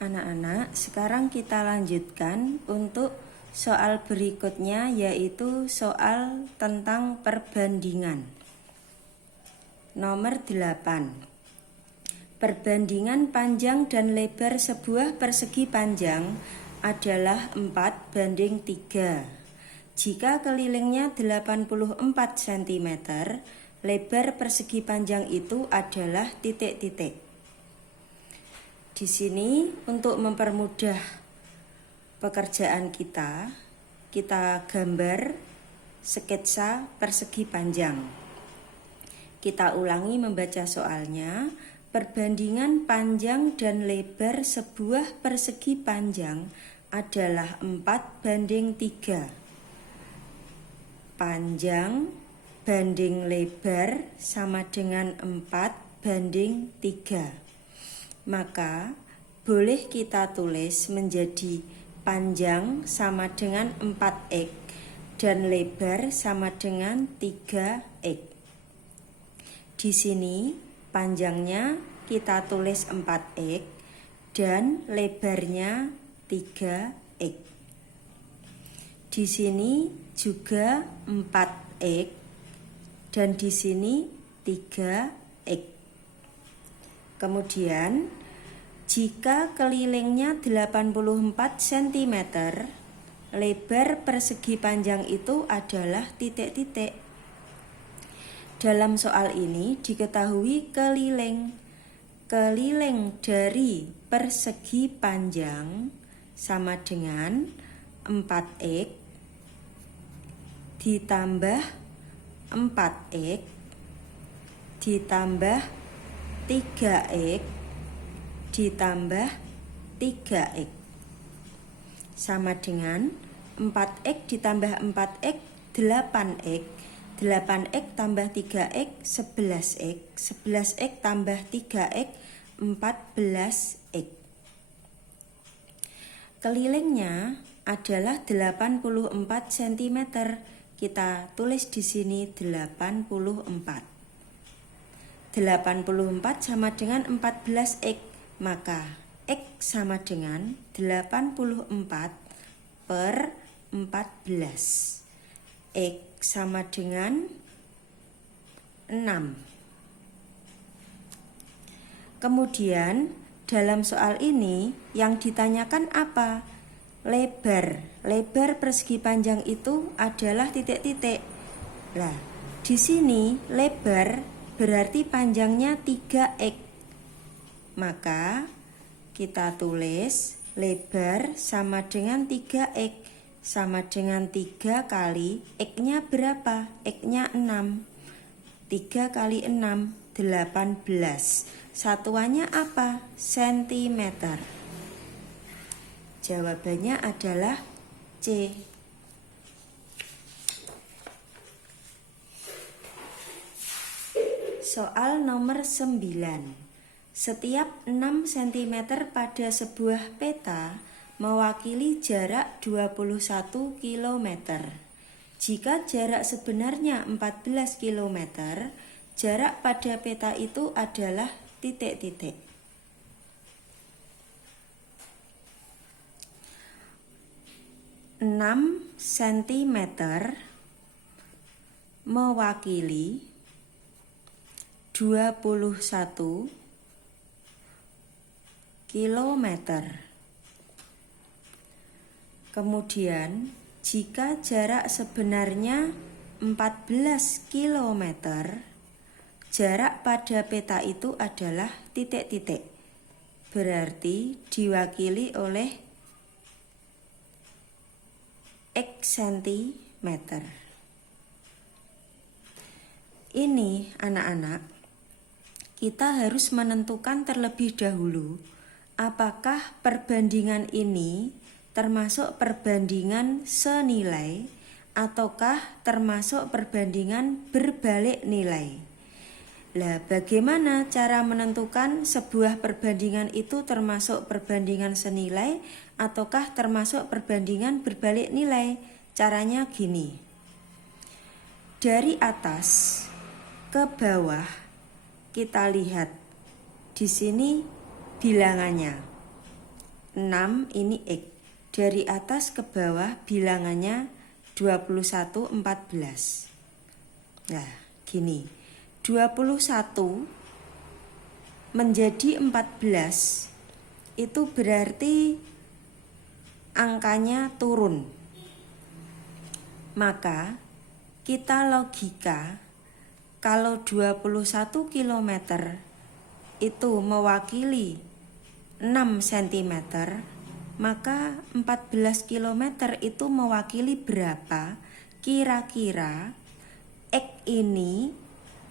Anak-anak, sekarang kita lanjutkan untuk soal berikutnya, yaitu soal tentang perbandingan. Nomor 8. Perbandingan panjang dan lebar sebuah persegi panjang adalah 4:3. Jika kelilingnya 84 cm, lebar persegi panjang itu adalah titik-titik. Di sini untuk mempermudah pekerjaan kita gambar sketsa persegi panjang. Kita ulangi membaca soalnya. Perbandingan panjang dan lebar sebuah persegi panjang adalah 4:3. Panjang banding lebar sama dengan 4:3. Maka boleh kita tulis menjadi panjang sama dengan 4x dan lebar sama dengan 3x. Di sini panjangnya kita tulis 4x dan lebarnya 3x. Di sini juga 4x dan di sini 3x. Kemudian, jika kelilingnya 84 cm, lebar persegi panjang itu adalah titik-titik. Dalam soal ini diketahui keliling dari persegi panjang sama dengan 4x ditambah 4x ditambah 3x ditambah 3x sama dengan 4x ditambah 4x 8x, 8x tambah 3x 11x, 11x tambah 3x 14x. Kelilingnya adalah 84 cm. Kita tulis di sini 84. 84 sama dengan 14x, maka x sama dengan 84 per 14. X sama dengan 6. Kemudian dalam soal ini yang ditanyakan apa? Lebar persegi panjang itu adalah titik-titik. Nah, di sini lebar berarti panjangnya 3x. Maka kita tulis lebar sama dengan 3x sama dengan 3 kali x-nya berapa? X-nya 6. 3 kali 6 18. Satuannya apa? Sentimeter. Jawabannya adalah C. Soal nomor 9. Setiap 6 cm pada sebuah peta mewakili jarak 21 km. Jika jarak sebenarnya 14 km, jarak pada peta itu adalah titik-titik. Enam sentimeter mewakili 21 kilometer. Kemudian, jika jarak sebenarnya 14 kilometer, jarak pada peta itu adalah titik-titik. Berarti diwakili oleh x centimeter. Ini anak-anak, kita harus menentukan terlebih dahulu apakah perbandingan ini termasuk perbandingan senilai ataukah termasuk perbandingan berbalik nilai. Lah, bagaimana cara menentukan sebuah perbandingan itu termasuk perbandingan senilai ataukah termasuk perbandingan berbalik nilai? Caranya gini. Dari atas ke bawah kita lihat di sini bilangannya. 6 ini X. Dari atas ke bawah bilangannya 21, 14. Nah, gini. 21 menjadi 14 itu berarti angkanya turun. Maka kita logika kalau 21 km itu mewakili 6 cm, maka 14 km itu mewakili berapa? Kira-kira X ini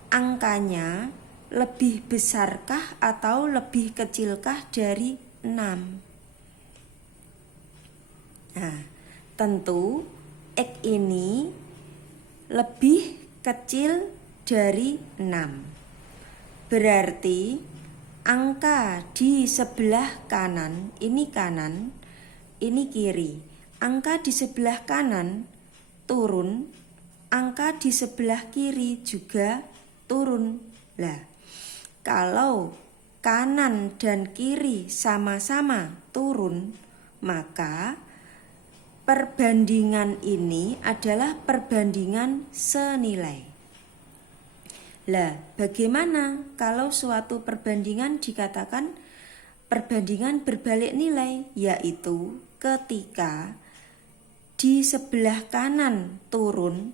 angkanya lebih besarkah atau lebih kecilkah dari 6? Nah, tentu X ini lebih kecil dari 6. Berarti angka di sebelah kanan, ini kiri. Angka di sebelah kanan turun, angka di sebelah kiri juga turun. Lah, kalau kanan dan kiri sama-sama turun, maka perbandingan ini adalah perbandingan senilai. Lah, bagaimana kalau suatu perbandingan dikatakan perbandingan berbalik nilai? Yaitu ketika di sebelah kanan turun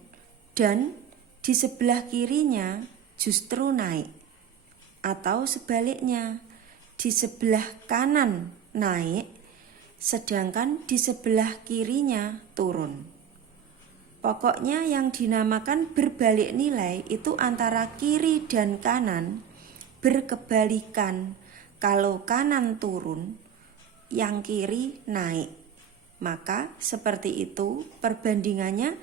dan di sebelah kirinya justru naik. Atau sebaliknya, di sebelah kanan naik sedangkan di sebelah kirinya turun. Pokoknya yang dinamakan berbalik nilai itu antara kiri dan kanan berkebalikan. Kalau kanan turun, yang kiri naik. Maka seperti itu perbandingannya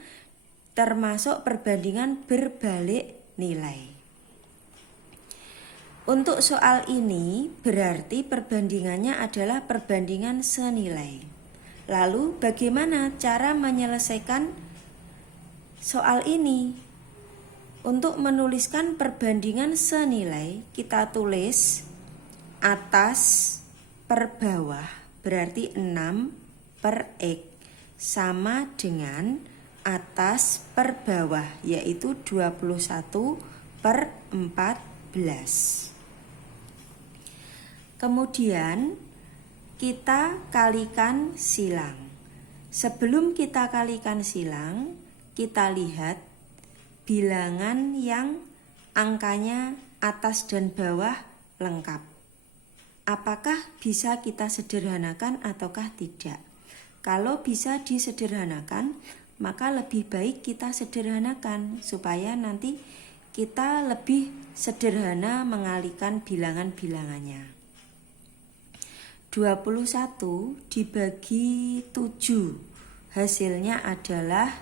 termasuk perbandingan berbalik nilai. Untuk soal ini berarti perbandingannya adalah perbandingan senilai. Lalu bagaimana cara menyelesaikan soal ini? Untuk menuliskan perbandingan senilai, kita tulis atas per bawah, berarti 6 per X sama dengan atas per bawah, yaitu 21 per 14. Kemudian kita kalikan silang. Sebelum kita kalikan silang, kita lihat bilangan yang angkanya atas dan bawah lengkap. Apakah bisa kita sederhanakan ataukah tidak? Kalau bisa disederhanakan, maka lebih baik kita sederhanakan supaya nanti kita lebih sederhana mengalihkan bilangan-bilangannya. 21 dibagi 7 hasilnya adalah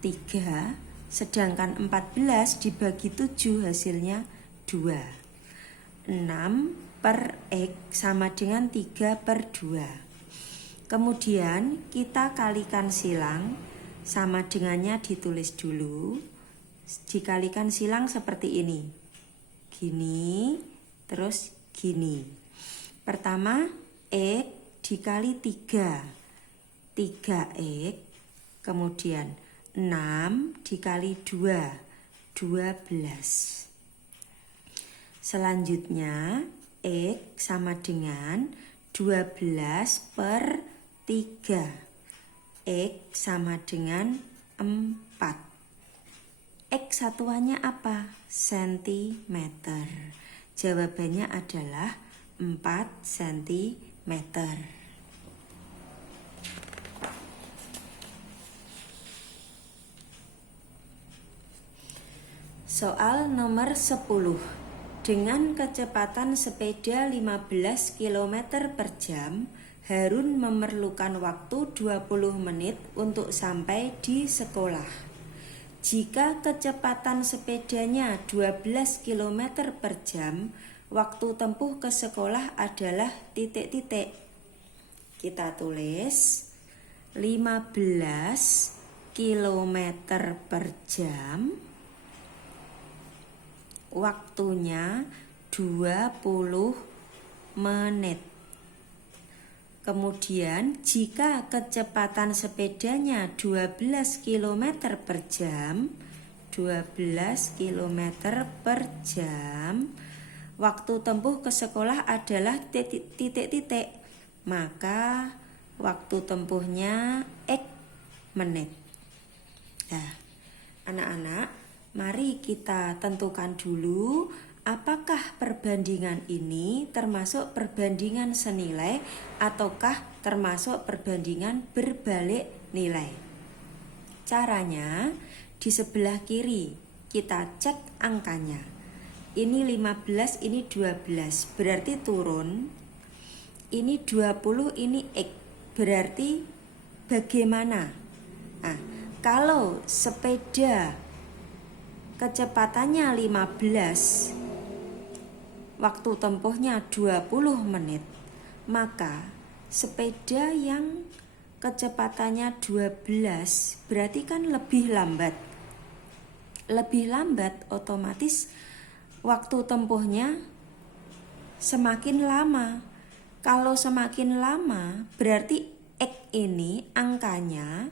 3, sedangkan 14 dibagi 7 hasilnya 2. 6 per X sama dengan 3 per 2. Kemudian kita kalikan silang, sama dengannya ditulis dulu. Dikalikan silang seperti ini. Gini, terus gini. Pertama, X dikali 3. 3X. Kemudian 6 dikali 2. 12. Selanjutnya, X sama dengan 12 per 3. X sama dengan 4. X satuannya apa? Sentimeter. Jawabannya adalah 4 cm. Soal nomor 10. Dengan kecepatan sepeda 15 km per jam, Harun memerlukan waktu 20 menit untuk sampai di sekolah. Jika kecepatan sepedanya 12 km per jam, waktu tempuh ke sekolah adalah titik-titik. Kita tulis 15 km per jam. Waktunya 20 menit. Kemudian jika kecepatan sepedanya 12 km per jam, 12 km per jam, waktu tempuh ke sekolah adalah titik-titik, maka waktu tempuhnya X menit. Nah, anak-anak, mari kita tentukan dulu apakah perbandingan ini termasuk perbandingan senilai ataukah termasuk perbandingan berbalik nilai. Caranya, di sebelah kiri kita cek angkanya. Ini 15, ini 12, berarti turun. Ini 20, ini X, berarti bagaimana? Nah, kalau sepeda kecepatannya 15, waktu tempuhnya 20 menit, maka sepeda yang kecepatannya 12 berarti kan lebih lambat. Lebih lambat otomatis waktu tempuhnya semakin lama. Kalau semakin lama berarti X ini angkanya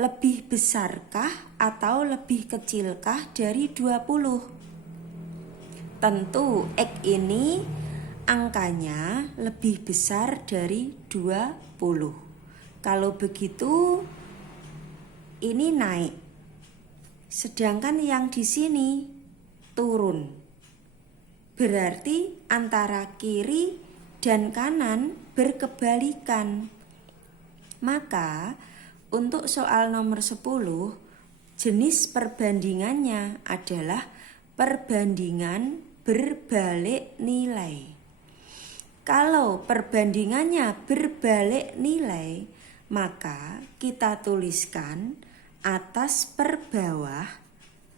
lebih besarkah atau lebih kecilkah dari 20? Tentu X ini angkanya lebih besar dari 20. Kalau begitu ini naik. Sedangkan yang di sini turun. Berarti antara kiri dan kanan berkebalikan. Maka untuk soal nomor 10, jenis perbandingannya adalah perbandingan berbalik nilai. Kalau perbandingannya berbalik nilai, maka kita tuliskan atas per bawah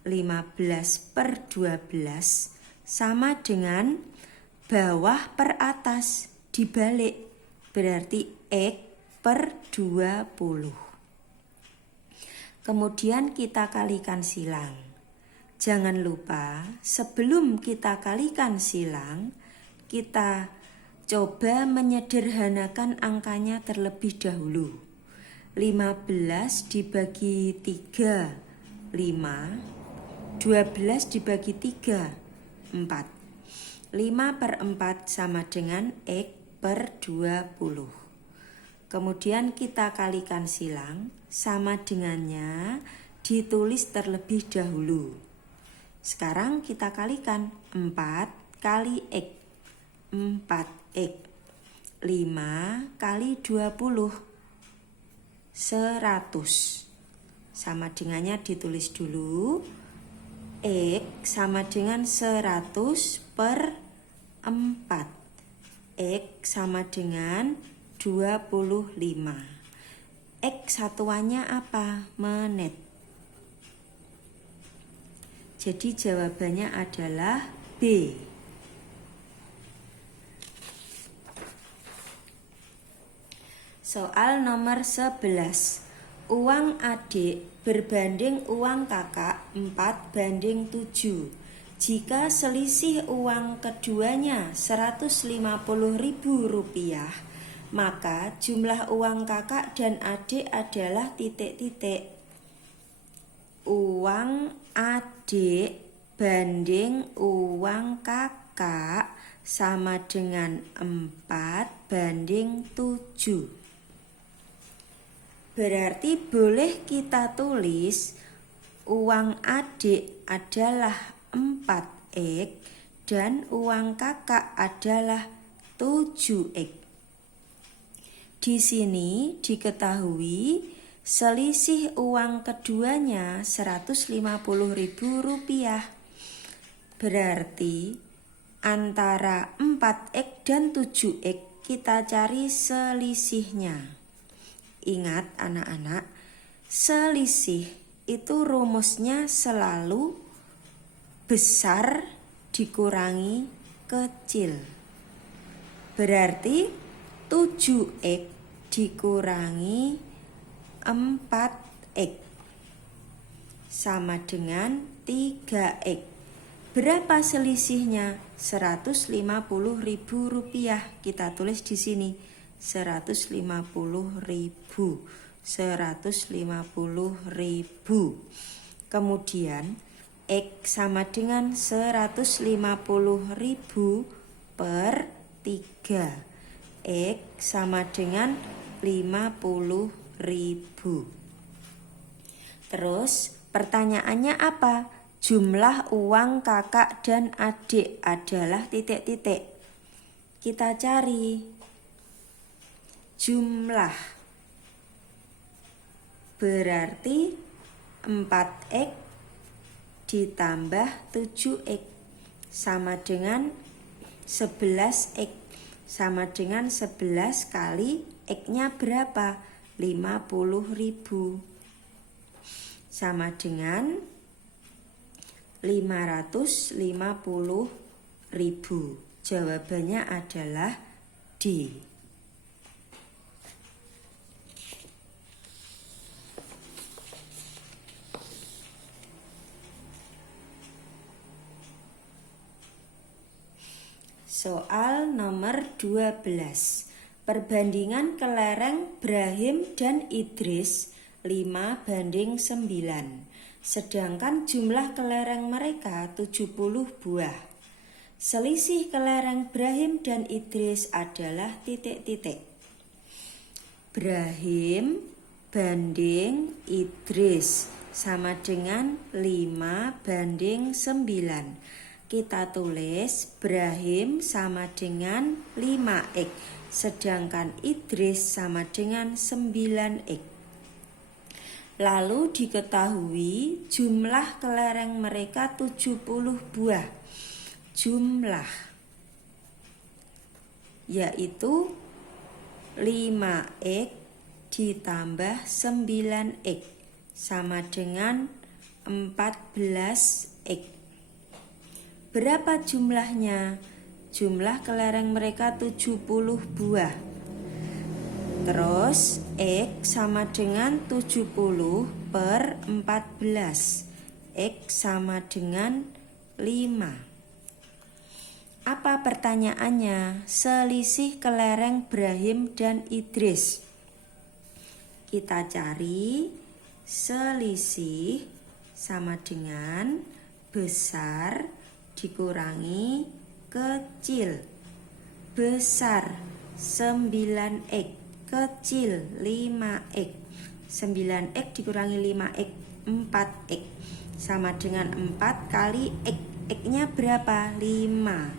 15/12 sama dengan bawah per atas dibalik, berarti X per 20. Kemudian kita kalikan silang. Jangan lupa sebelum kita kalikan silang, kita coba menyederhanakan angkanya terlebih dahulu. 15 dibagi 3, 5. 12 dibagi 3, 4. 5/4 sama dengan X per 20. Kemudian kita kalikan silang, sama dengannya ditulis terlebih dahulu. Sekarang kita kalikan 4 kali X, 4X. 5 kali 20, 100. Sama dengannya ditulis dulu. X sama dengan 100 per 4. X sama dengan 25. X satuannya apa? Menit. Jadi jawabannya adalah B. Soal nomor 11. Uang adik berbanding uang kakak 4/7. Jika selisih uang keduanya Rp150.000, maka jumlah uang kakak dan adik adalah titik-titik. Uang adik banding uang kakak sama dengan 4/7. Berarti boleh kita tulis uang adik adalah 4X dan uang kakak adalah 7X. Di sini diketahui selisih uang keduanya Rp150.000. Berarti antara 4X dan 7X kita cari selisihnya. Ingat anak-anak, selisih itu rumusnya selalu besar dikurangi kecil. Berarti 7X dikurangi 4X sama dengan 3X. Berapa selisihnya? Rp150.000. Kita tulis di sini 150.000. Kemudian X sama dengan 150.000 per 3. X sama dengan 50.000. Terus pertanyaannya apa? Jumlah uang kakak dan adik adalah titik-titik. Kita cari jumlah, berarti 4X ditambah 7X sama dengan 11X, sama dengan 11 kali X-nya berapa? 50.000, sama dengan 550.000. Jawabannya adalah D. Soal nomor 12. Perbandingan kelereng Brahim dan Idris 5:9. Sedangkan jumlah kelereng mereka 70 buah. Selisih kelereng Brahim dan Idris adalah titik-titik. Brahim banding Idris sama dengan 5:9. Kita tulis Brahim sama dengan 5X, sedangkan Idris sama dengan 9X. Lalu diketahui jumlah kelereng mereka 70 buah. Jumlah yaitu 5X ditambah 9X sama dengan 14X. Berapa jumlahnya? Jumlah kelereng mereka 70 buah. Terus X sama dengan 70 per 14. X sama dengan 5. Apa pertanyaannya? Selisih kelereng Brahim dan Idris. Kita cari selisih sama dengan besar dikurangi kecil. Besar 9X, kecil 5X. 9X dikurangi 5X, 4X. Sama dengan 4 kali X. X-nya berapa? 5.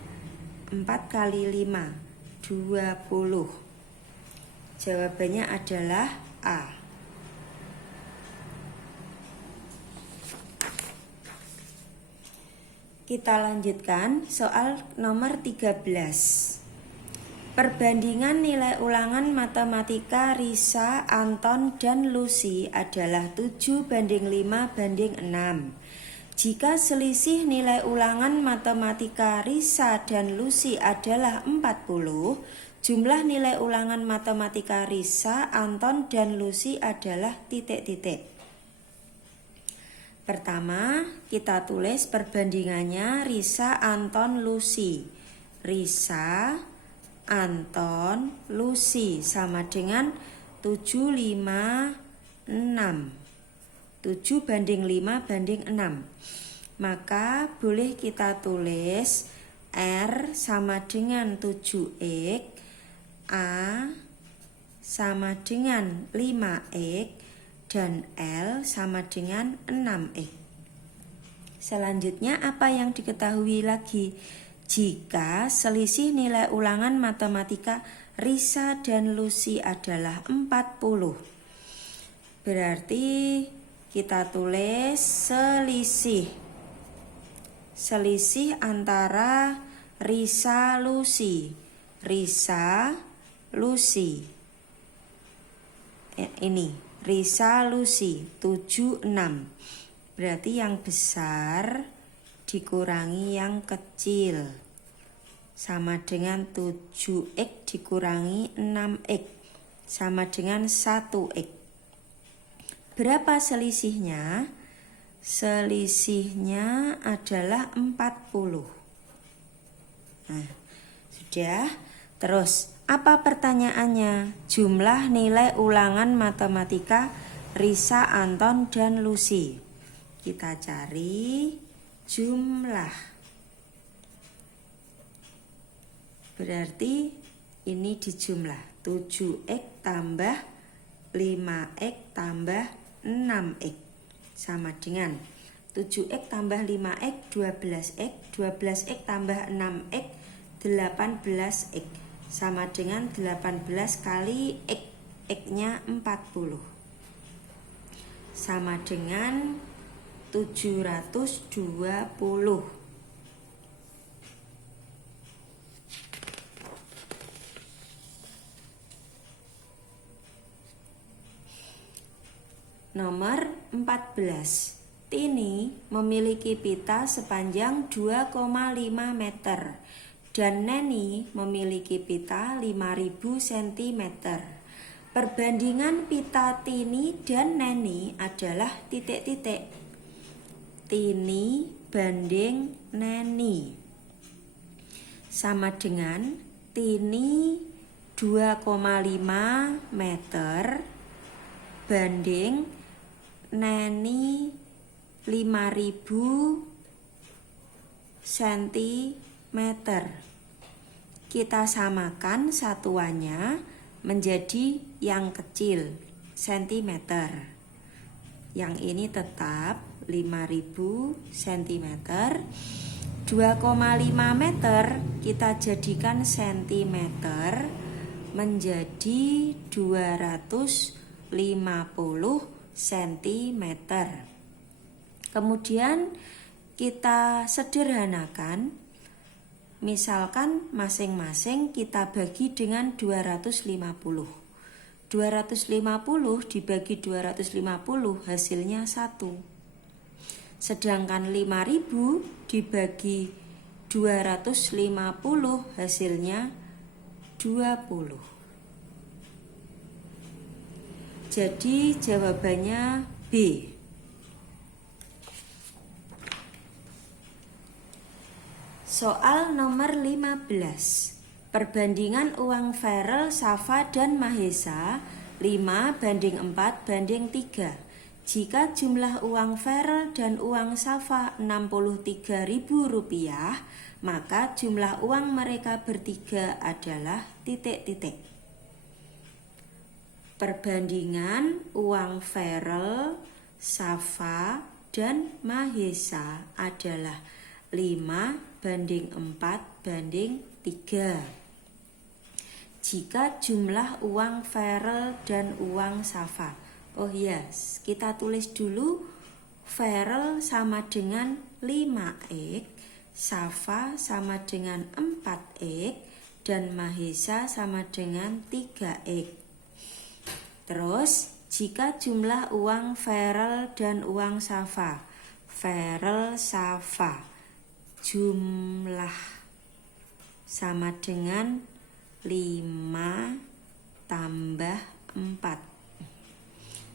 4 kali 5, 20. Jawabannya adalah A. Kita lanjutkan soal nomor 13. Perbandingan nilai ulangan matematika Risa, Anton, dan Lucy adalah 7:5:6. Jika selisih nilai ulangan matematika Risa dan Lucy adalah 40, jumlah nilai ulangan matematika Risa, Anton, dan Lucy adalah titik-titik. Pertama, kita tulis perbandingannya Risa, Anton, Lucy. Risa, Anton, Lucy sama dengan 7, 5, 6. 7:5:6. Maka boleh kita tulis R sama dengan 7X, A sama dengan 5X, dan L sama dengan 6X. Selanjutnya apa yang diketahui lagi? Jika selisih nilai ulangan matematika Risa dan Lucy adalah 40, berarti kita tulis selisih antara Risa, Lucy. Risa, Lucy. Ini Risa, Lucy 7, 6. Berarti yang besar dikurangi yang kecil, sama dengan 7X dikurangi 6X, sama dengan 1X. Berapa selisihnya? Selisihnya adalah 40. Nah, sudah. Terus Apa pertanyaannya? Jumlah nilai ulangan matematika Risa, Anton, dan Lucy. Kita cari jumlah. Berarti ini dijumlah 7x tambah 5x tambah 6x sama dengan 7x tambah 5x 12x, 12x tambah 6x 18x sama dengan 18 kali x, x-nya 40 sama dengan 720. Nomor 14. Tini memiliki pita sepanjang 2,5 meter dan Neni memiliki pita 5000 cm. Perbandingan pita Tini dan Neni adalah titik-titik. Tini banding Neni sama dengan Tini 2,5 meter banding Neni 5000 cm. Kita samakan satuannya menjadi yang kecil, cm. Yang ini tetap 5000 cm. 2,5 meter kita jadikan cm menjadi 250 cm. Kemudian kita sederhanakan. Misalkan masing-masing kita bagi dengan 250. 250 dibagi 250 hasilnya 1. Sedangkan 5000 dibagi 250 hasilnya 20. Jadi jawabannya B. Soal nomor 15. Perbandingan uang Feral, Safa, dan Mahesa 5 banding 4 banding 3. Jika jumlah uang Feral dan uang Safa Rp63.000, maka jumlah uang mereka bertiga adalah titik-titik. Perbandingan uang Feral, Safa, dan Mahesa adalah 5 banding 4 banding 3. Jika jumlah uang Feral dan uang Safa, oh yes, kita tulis dulu. Feral sama dengan 5x, Safa sama dengan 4x, dan Mahesa sama dengan 3x. Terus jika jumlah uang Feral dan uang Safa, Feral, Safa, jumlah sama dengan 5 tambah 4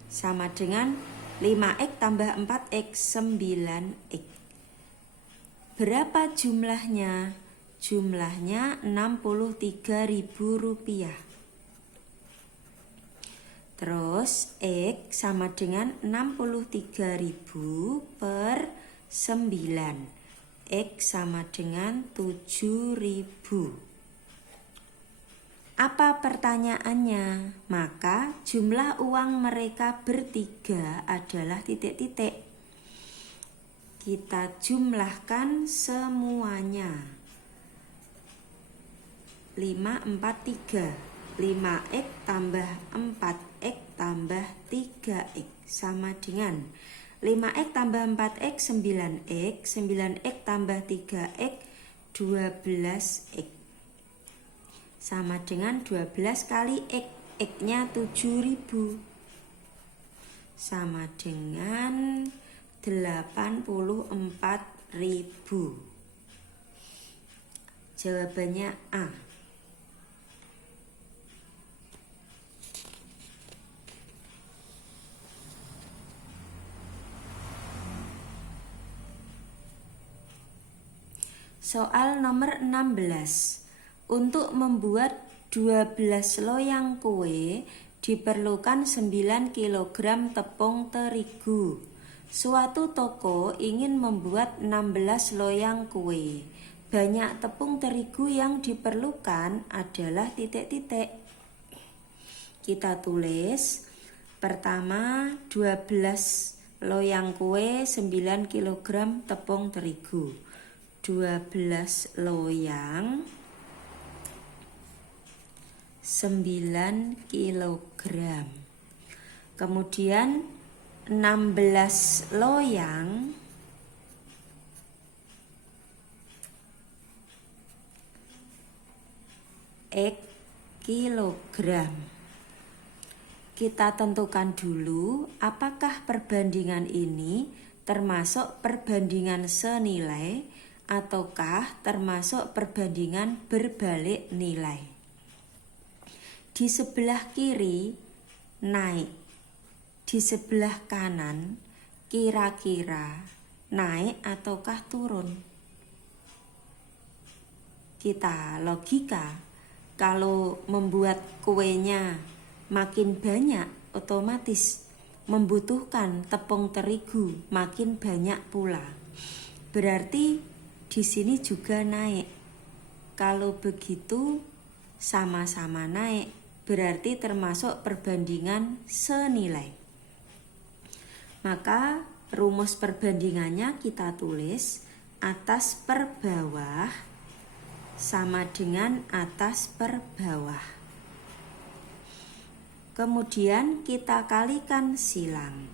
sama dengan 5x tambah 4x 9x. Berapa jumlahnya? Jumlahnya Rp63.000. Terus x sama dengan 63.000 per 9. X sama dengan 7.000. Apa pertanyaannya? Maka jumlah uang mereka bertiga adalah titik-titik. Kita jumlahkan semuanya. 5, 4, 3. 5x tambah 4x tambah 3x sama dengan 5x tambah 4x 9x, 9x tambah 3x 12x sama dengan 12 kali x, x-nya 7.000 sama dengan 84.000. Jawabannya A. Soal nomor 16. Untuk membuat 12 loyang kue diperlukan 9 kg tepung terigu. Suatu toko ingin membuat 16 loyang kue. Banyak tepung terigu yang diperlukan adalah titik-titik. Kita tulis. Pertama, 12 loyang kue 9 kg tepung terigu. 12 loyang 9 kg. Kemudian 16 loyang kilogram. Kita tentukan dulu apakah perbandingan ini termasuk perbandingan senilai ataukah termasuk perbandingan berbalik nilai. Di sebelah kiri naik, di sebelah kanan kira-kira naik ataukah turun. Kita logika, kalau membuat kuenya makin banyak otomatis membutuhkan tepung terigu makin banyak pula. Berarti di sini juga naik. Kalau begitu sama-sama naik, berarti termasuk perbandingan senilai. Maka rumus perbandingannya kita tulis atas per bawah sama dengan atas per bawah. Kemudian kita kalikan silang.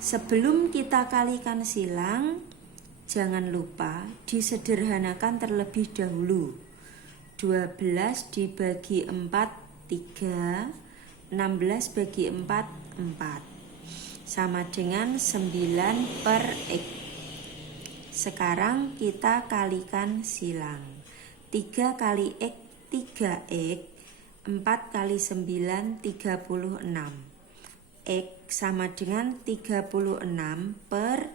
Sebelum kita kalikan silang, jangan lupa disederhanakan terlebih dahulu. 12 dibagi 4, 3. 16 bagi 4, 4. Sama dengan 9 per X. Sekarang kita kalikan silang. 3 kali X, 3X. 4 kali 9, 36. X sama dengan 36 per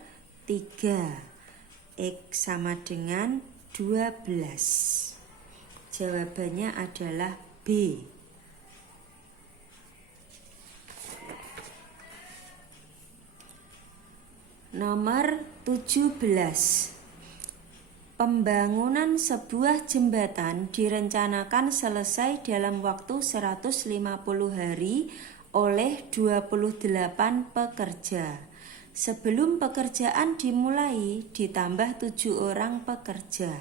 3. X sama dengan 12. Jawabannya adalah B. Nomor 17. Pembangunan sebuah jembatan direncanakan selesai dalam waktu 150 hari oleh 28 pekerja. Sebelum pekerjaan dimulai, ditambah 7 orang pekerja.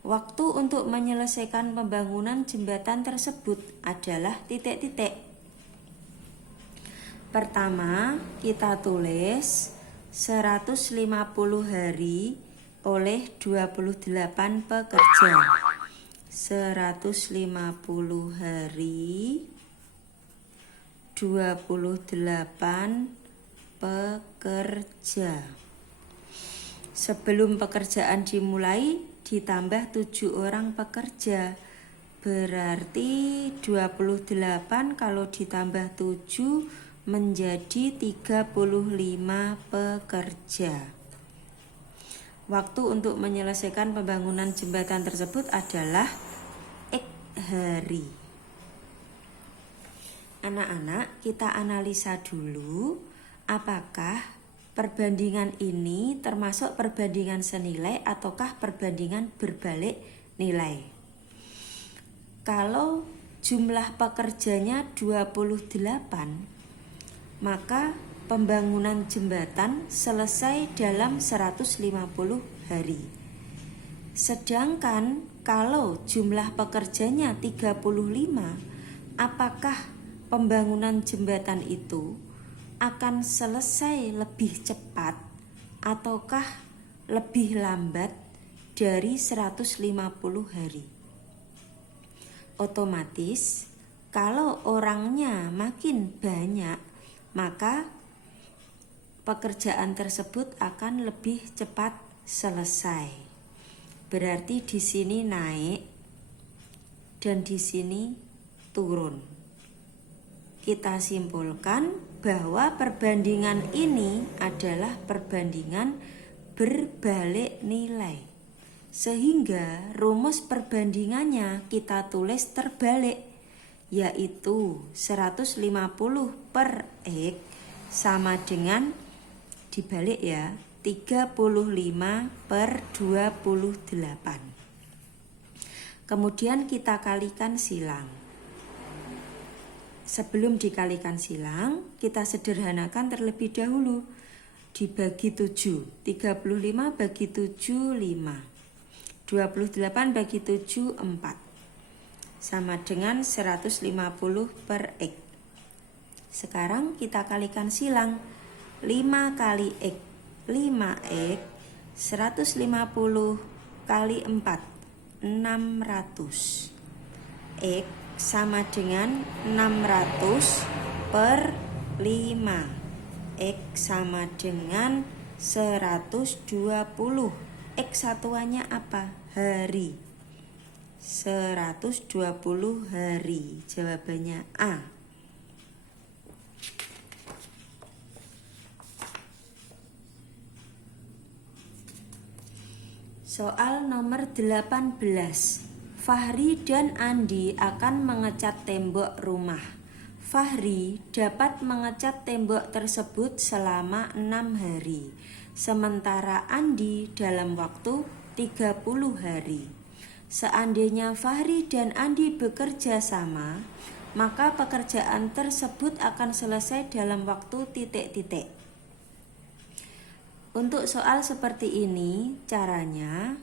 Waktu untuk menyelesaikan pembangunan jembatan tersebut adalah titik-titik. Pertama, kita tulis 150 hari oleh 28 pekerja. 150 hari 28 pekerja. Sebelum pekerjaan dimulai ditambah 7 orang pekerja. Berarti 28 kalau ditambah 7 menjadi 35 pekerja. Waktu untuk menyelesaikan pembangunan jembatan tersebut adalah X hari. Anak-anak, kita analisa dulu apakah perbandingan ini termasuk perbandingan senilai ataukah perbandingan berbalik nilai. Kalau jumlah pekerjanya 28, maka pembangunan jembatan selesai dalam 150 hari. Sedangkan kalau jumlah pekerjanya 35, apakah pembangunan jembatan itu akan selesai lebih cepat ataukah lebih lambat dari 150 hari? Otomatis kalau orangnya makin banyak, maka pekerjaan tersebut akan lebih cepat selesai. Berarti di sini naik dan di sini turun. Kita simpulkan bahwa perbandingan ini adalah perbandingan berbalik nilai. Sehingga rumus perbandingannya kita tulis terbalik. yaitu 150 per X sama dengan dibalik ya, 35 per 28. Kemudian kita kalikan silang. Sebelum dikalikan silang, kita sederhanakan terlebih dahulu. Dibagi 7, 35 bagi 7, 5. 28 bagi 7, 4. Sama dengan 150 per X. Sekarang kita kalikan silang. 5 kali X, 5X, 150 kali 4, 600. X sama dengan 600 per 5. X sama dengan 120. X satuannya apa? Hari. 120 hari. Jawabannya A. Soal nomor 18. Fahri dan Andi akan mengecat tembok rumah. Fahri dapat mengecat tembok tersebut selama 6 hari, sementara Andi dalam waktu 30 hari. Seandainya Fahri dan Andi bekerja sama, maka pekerjaan tersebut akan selesai dalam waktu titik-titik. Untuk soal seperti ini, caranya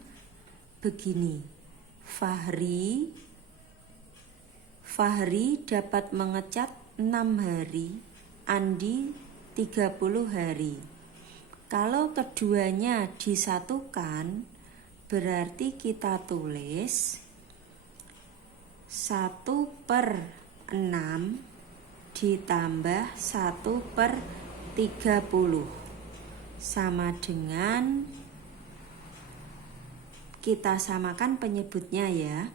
begini. Fahri dapat mengecat 6 hari, Andi 30 hari. Kalau keduanya disatukan, berarti kita tulis 1 per 6 ditambah 1 per 30 sama dengan, kita samakan penyebutnya ya,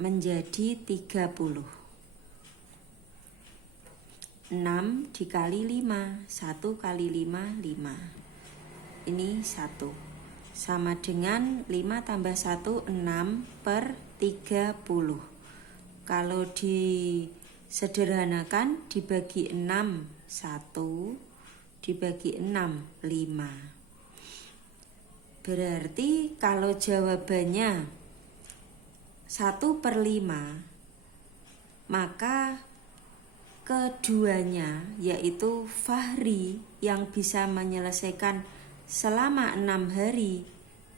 menjadi 30. 6 dikali 5, 1 kali 5, 5. Ini 1. Sama dengan 5 tambah 1, 6 per 30. Kalau disederhanakan, dibagi 6, 1. Dibagi 6, 5. Berarti kalau jawabannya 1 per 5, maka keduanya yaitu Fahri yang bisa menyelesaikan selama 6 hari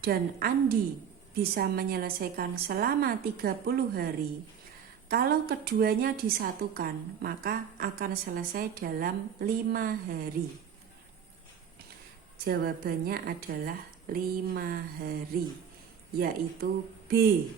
dan Andi bisa menyelesaikan selama 30 hari. Kalau keduanya disatukan, maka akan selesai dalam 5 hari. Jawabannya adalah 5 hari, yaitu B.